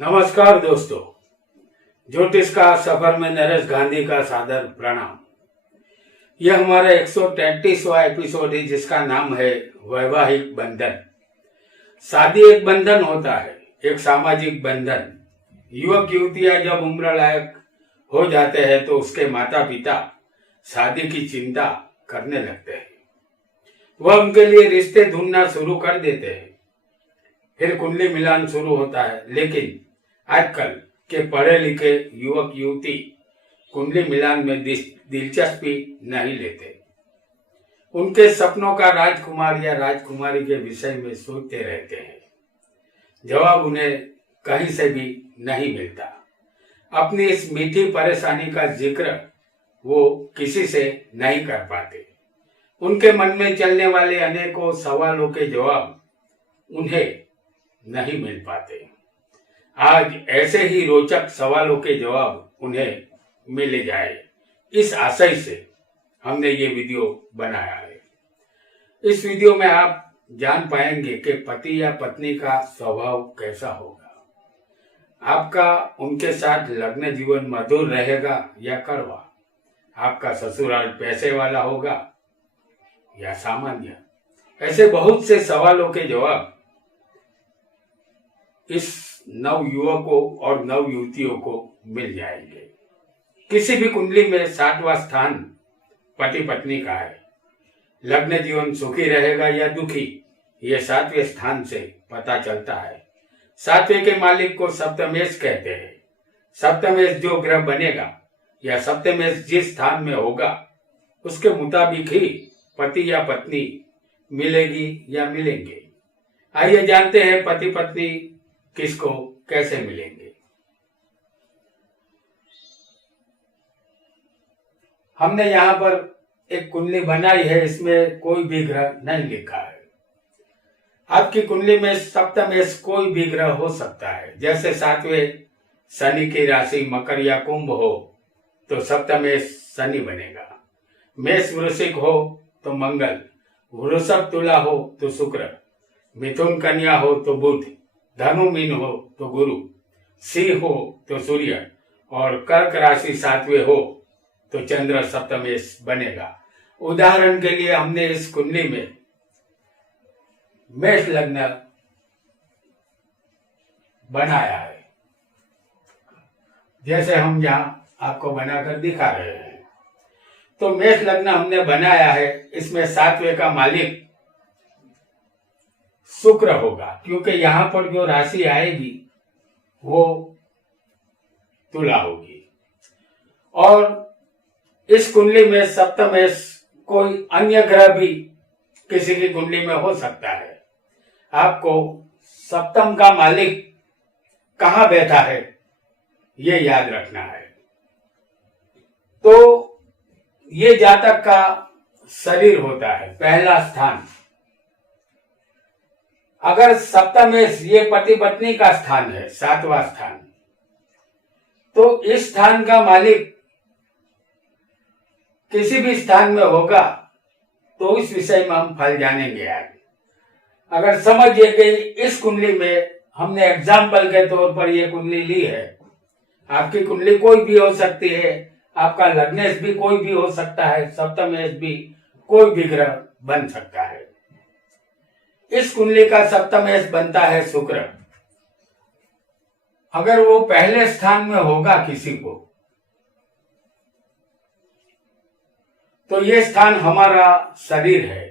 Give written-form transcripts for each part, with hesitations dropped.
नमस्कार दोस्तों, ज्योतिष का सफर में नरेश गांधी का सादर प्रणाम। यह हमारा 133वां एपिसोड है जिसका नाम है वैवाहिक बंधन। शादी एक बंधन होता है, एक सामाजिक बंधन। युवक युवतियां जब उम्र लायक हो जाते हैं तो उसके माता पिता शादी की चिंता करने लगते हैं। वह उनके लिए रिश्ते ढूंढना शुरू कर देते हैं। फिर कुंडली मिलान शुरू होता है, लेकिन आजकल के पढ़े लिखे युवक युवती कुंडली मिलान में दिलचस्पी नहीं लेते। उनके सपनों का राजकुमार या राजकुमारी के विषय में सोचते रहते हैं। जवाब उन्हें कहीं से भी नहीं मिलता। अपनी इस मीठी परेशानी का जिक्र वो किसी से नहीं कर पाते। उनके मन में चलने वाले अनेकों सवालों के जवाब उन्हें नहीं मिल पाते। आज ऐसे ही रोचक सवालों के जवाब उन्हें मिल जाए, इस आशय से हमने ये वीडियो बनाया है। इस वीडियो में आप जान पाएंगे कि पति या पत्नी का स्वभाव कैसा होगा। आपका उनके साथ लग्न जीवन मधुर रहेगा या कड़वा। आपका ससुराल पैसे वाला होगा या सामान्य। ऐसे बहुत से सवालों के जवाब इस नव युवकों और नव युवतियों को मिल जाएंगे। किसी भी कुंडली में 7वां स्थान पति पत्नी का है। लग्न जीवन सुखी रहेगा या दुखी, ये 7वें स्थान से पता चलता है। 7वें के मालिक को सप्तमेश कहते हैं। सप्तमेश जो ग्रह बनेगा या सप्तमेश जिस स्थान में होगा उसके मुताबिक ही पति या पत्नी मिलेगी या मिलेंगे। आइए जानते हैं पति पत्नी किसको कैसे मिलेंगे। हमने यहाँ पर एक कुंडली बनाई है, इसमें कोई भी ग्रह नहीं लिखा है। आपकी कुंडली में सप्तमेश कोई भी ग्रह हो सकता है। जैसे 7वें शनि की राशि मकर या कुंभ हो तो सप्तमेश शनि बनेगा। मेष वृश्चिक हो तो मंगल, वृषभ तुला हो तो शुक्र, मिथुन कन्या हो तो बुध, धनु मीन हो तो गुरु, सिंह हो तो सूर्य और कर्क राशि 7वें हो तो चंद्र सप्तमेश बनेगा। उदाहरण के लिए हमने इस कुंडली में मेष लग्न बनाया है, जैसे हम यहाँ आपको बनाकर दिखा रहे हैं। तो मेष लग्न हमने बनाया है, इसमें 7वें का मालिक शुक्र होगा, क्योंकि यहाँ पर जो राशि आएगी वो तुला होगी। और इस कुंडली में सप्तमेश कोई अन्य ग्रह भी किसी की कुंडली में हो सकता है। आपको सप्तम का मालिक कहाँ बैठा है ये याद रखना है। तो ये जातक का शरीर होता है, पहला स्थान। अगर सप्तमेश ये पति पत्नी का स्थान है, 7वां स्थान, तो इस स्थान का मालिक किसी भी स्थान में होगा तो इस विषय में हम फल जानेंगे आज। अगर समझिए कि इस कुंडली में हमने एग्जाम्पल के तौर पर ये कुंडली ली है। आपकी कुंडली कोई भी हो सकती है, आपका लग्नेश भी कोई भी हो सकता है, सप्तमेश भी कोई भी ग्रह बन सकता है। इस कुंडली का सप्तमेश बनता है शुक्र। अगर वो पहले स्थान में होगा किसी को तो ये स्थान हमारा शरीर है।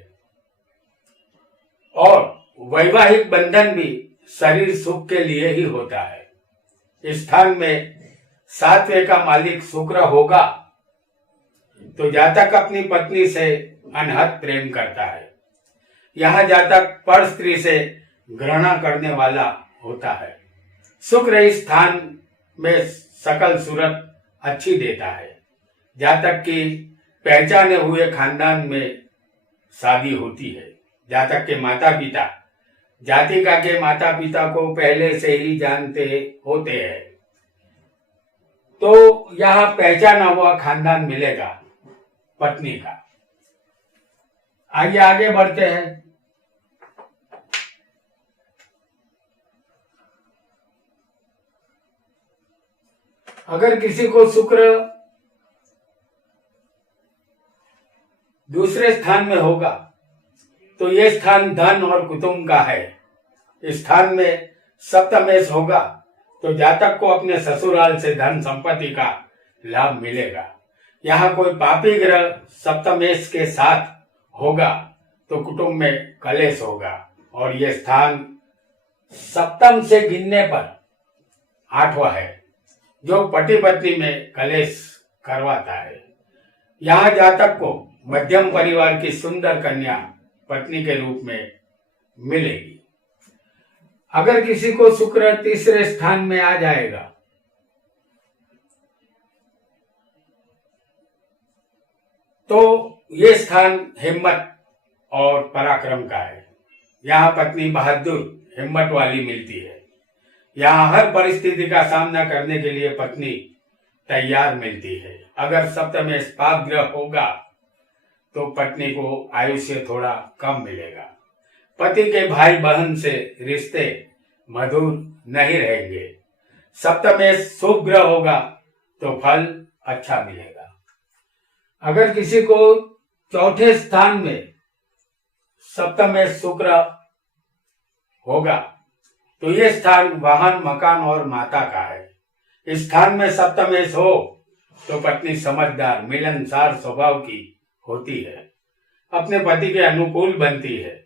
और वैवाहिक बंधन भी शरीर सुख के लिए ही होता है। इस स्थान में 7वें का मालिक शुक्र होगा तो जातक अपनी पत्नी से अनहद प्रेम करता है। यहाँ जातक पर स्त्री से घृणा करने वाला होता है। शुक्र इस स्थान में सकल सूरत अच्छी देता है। जातक की पहचाने हुए खानदान में शादी होती है। जातक के माता पिता जातिका के माता पिता को पहले से ही जानते होते हैं, तो यहाँ पहचाना हुआ खानदान मिलेगा पत्नी का। आइए आगे बढ़ते हैं। अगर किसी को शुक्र दूसरे स्थान में होगा तो यह स्थान धन और कुटुंब का है। इस स्थान में सप्तमेश होगा तो जातक को अपने ससुराल से धन संपत्ति का लाभ मिलेगा। यहाँ कोई पापी ग्रह सप्तमेश के साथ होगा तो कुटुंब में कलेश होगा और यह स्थान सप्तम से गिनने पर 8वां है जो पति पत्नी में कलेश करवाता है। यहाँ जातक को मध्यम परिवार की सुंदर कन्या पत्नी के रूप में मिलेगी। अगर किसी को शुक्र तीसरे स्थान में आ जाएगा तो ये स्थान हिम्मत और पराक्रम का है। यहाँ पत्नी बहादुर हिम्मत वाली मिलती है। यहाँ हर परिस्थिति का सामना करने के लिए पत्नी तैयार मिलती है। अगर सप्तमेश पाप ग्रह होगा तो पत्नी को आयुष्य थोड़ा कम मिलेगा। पति के भाई बहन से रिश्ते मधुर नहीं रहेंगे। सप्तमेश शुभ ग्रह होगा तो फल अच्छा मिलेगा। अगर किसी को चौथे स्थान में सप्तमेश शुक्र होगा तो यह स्थान वाहन मकान और माता का है। इस स्थान में सप्तमेश हो तो पत्नी समझदार मिलनसार स्वभाव की होती है, अपने पति के अनुकूल बनती है।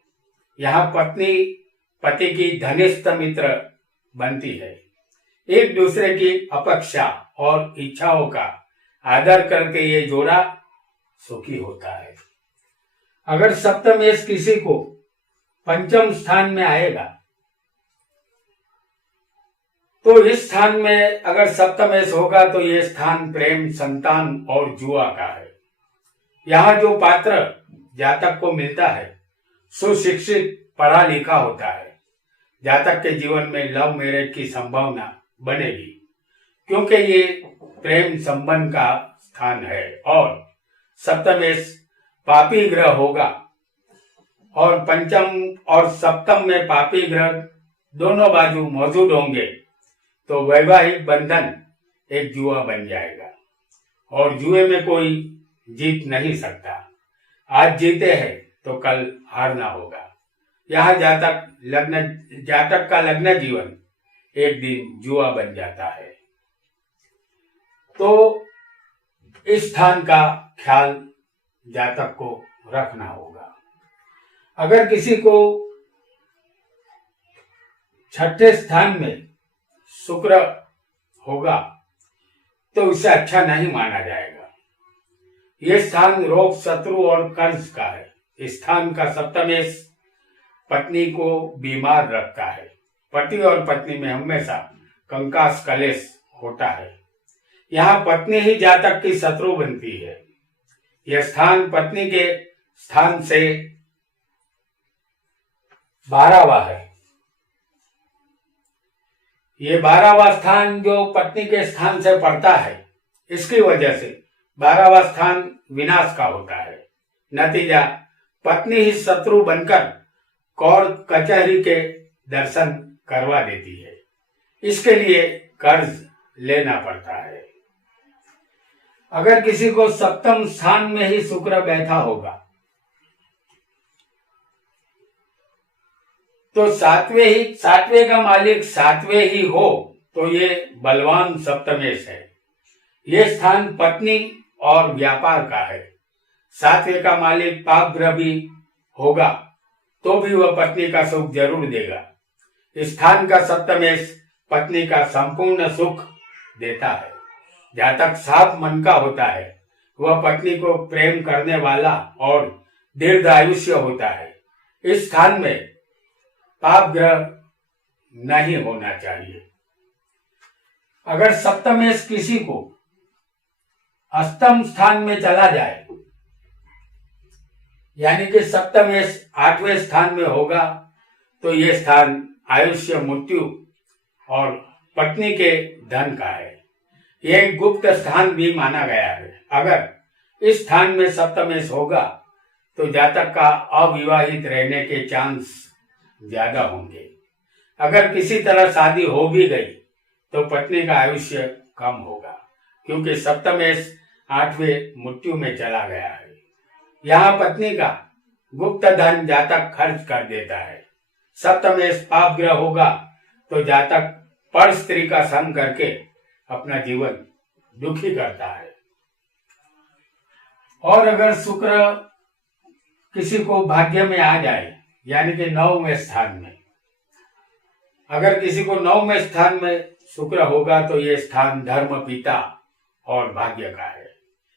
यहाँ पत्नी पति की घनिष्ठ मित्र बनती है। एक दूसरे की अपेक्षा और इच्छाओं का आदर करके ये जोड़ा सुखी होता है। अगर सप्तमेश किसी को पंचम स्थान में आएगा तो इस स्थान में अगर सप्तमेश होगा तो यह स्थान प्रेम, संतान और जुआ का है। यहाँ जो पात्र जातक को मिलता है सुशिक्षित पढ़ा लिखा होता है। जातक के जीवन में लव मैरिज की संभावना बनेगी क्योंकि ये प्रेम संबंध का स्थान है और सप्तमेश पापी ग्रह होगा और पंचम और सप्तम में पापी ग्रह दोनों बाजू मौजूद होंगे तो वैवाहिक बंधन एक जुआ बन जाएगा और जुए में कोई जीत नहीं सकता। आज जीते हैं तो कल हारना होगा। यहाँ जातक का लग्न जीवन एक दिन जुआ बन जाता है। तो इस स्थान का ख्याल जातक को रखना होगा। अगर किसी को छठे स्थान में शुक्र होगा तो उसे अच्छा नहीं माना जाएगा। यह स्थान रोग, शत्रु और कर्ज का है। इस स्थान का सप्तमेश पत्नी को बीमार रखता है। पति और पत्नी में हमेशा कंकास कलेश होता है। यहाँ पत्नी ही जातक की शत्रु बनती है। यह स्थान पत्नी के स्थान से 12वां है। ये 12वां स्थान जो पत्नी के स्थान से पड़ता है इसकी वजह से 12वां स्थान विनाश का होता है। नतीजा पत्नी ही शत्रु बनकर कोर्ट कचहरी के दर्शन करवा देती है। इसके लिए कर्ज लेना पड़ता है। अगर किसी को सप्तम स्थान में ही शुक्र बैठा होगा तो सातवें का मालिक सातवें ही हो तो ये बलवान सप्तमेश है। ये स्थान पत्नी और व्यापार का है। सातवें का मालिक पाप ग्रह भी होगा तो भी वह पत्नी का सुख जरूर देगा। इस स्थान का सप्तमेश पत्नी का संपूर्ण सुख देता है। जातक साफ मन का होता है। वह पत्नी को प्रेम करने वाला और दीर्घ आयुष्य होता है। इस स्थान में पाप ग्रह नहीं होना चाहिए। अगर सप्तमेश किसी को अष्टम स्थान में चला जाए यानी कि सप्तमेश 8वें स्थान में होगा तो यह स्थान आयुष्य, मृत्यु और पत्नी के धन का है। यह एक गुप्त स्थान भी माना गया है। अगर इस स्थान में सप्तमेश होगा तो जातक का अविवाहित रहने के चांस ज्यादा होंगे। अगर किसी तरह शादी हो भी गई तो पत्नी का आयुष्य कम होगा, क्योंकि सप्तमेश 8वें मृत्यु में चला गया है। यहाँ पत्नी का गुप्त धन जातक खर्च कर देता है। सप्तमेश पाप ग्रह होगा तो जातक पर स्त्री का संग करके अपना जीवन दुखी करता है। और अगर शुक्र किसी को भाग्य में आ जाए, यानी कि 9वें स्थान में, अगर किसी को 9वें स्थान में शुक्र होगा तो ये स्थान धर्म पिता और भाग्य का है।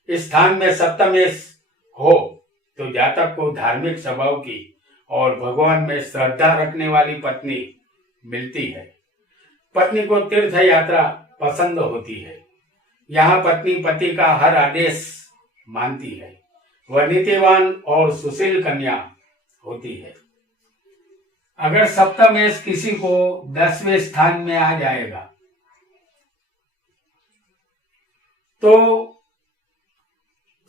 इस स्थान में सप्तमेश हो तो जातक को धार्मिक स्वभाव की और भगवान में श्रद्धा रखने वाली पत्नी मिलती है। पत्नी को तीर्थ यात्रा पसंद होती है। यहाँ पत्नी पति का हर आदेश मानती है। वह नीतिवान और सुशील कन्या होती है। अगर सप्तमेश किसी को 10वें स्थान में आ जाएगा तो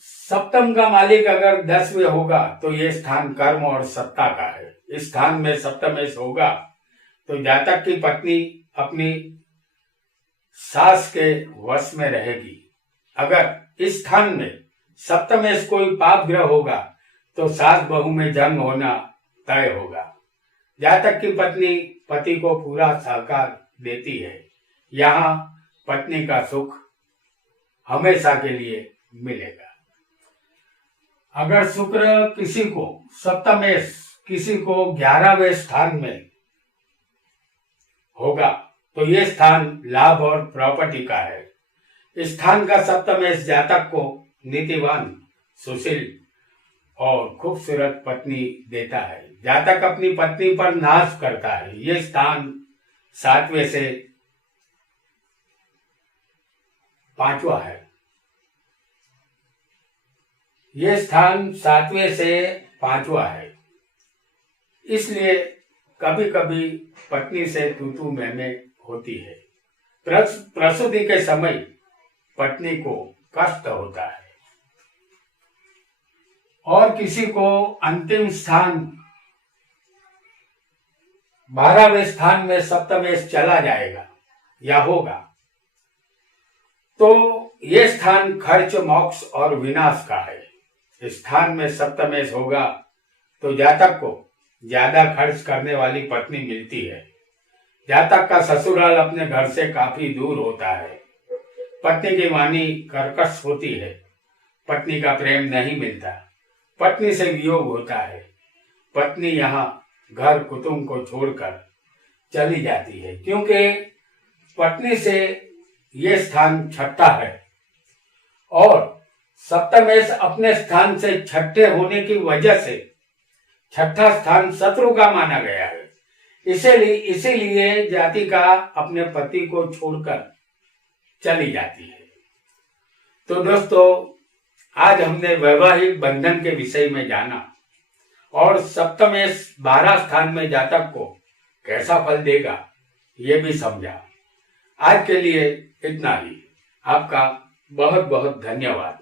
सप्तम का मालिक अगर 10वें होगा तो ये स्थान कर्म और सत्ता का है। इस स्थान में सप्तमेश होगा तो जातक की पत्नी अपनी सास के वश में रहेगी। अगर इस स्थान में सप्तमेश कोई पाप ग्रह होगा तो सास बहू में जंग होना तय होगा। जातक की पत्नी पति को पूरा सहकार देती है। यहाँ पत्नी का सुख हमेशा के लिए मिलेगा। अगर शुक्र किसी को सप्तमेश किसी को 11वें स्थान में होगा तो ये स्थान लाभ और प्रॉपर्टी का है। इस स्थान का सप्तमेश जातक को नीतिवान, सुशील और खूबसूरत पत्नी देता है। जातक अपनी पत्नी पर नाज करता है। ये स्थान 7वें से 5वां है। ये स्थान 7वें से 5वां है। इसलिए कभी कभी पत्नी से तू मैं होती है। प्रसूति के समय पत्नी को कष्ट होता है। और किसी को अंतिम स्थान 12वें स्थान में सप्तमेश चला जाएगा या होगा तो ये स्थान खर्च, मोक्ष और विनाश का है। इस स्थान में सप्तमेश होगा तो जातक को ज्यादा खर्च करने वाली पत्नी मिलती है। जातक का ससुराल अपने घर से काफी दूर होता है। पत्नी की वाणी कर्कश होती है। पत्नी का प्रेम नहीं मिलता। पत्नी से वियोग होता है। पत्नी यहाँ घर कुटुंब को छोड़कर चली जाती है, क्योंकि पत्नी से ये स्थान छठा है और सप्तमेश अपने स्थान से छठे होने की वजह से छठा स्थान शत्रु का माना गया है। इसीलिए जाति का अपने पति को छोड़कर चली जाती है। तो दोस्तों, आज हमने वैवाहिक बंधन के विषय में जाना और सप्तमेश 12 स्थान में जातक को कैसा फल देगा ये भी समझा। आज के लिए इतना ही। आपका बहुत बहुत धन्यवाद।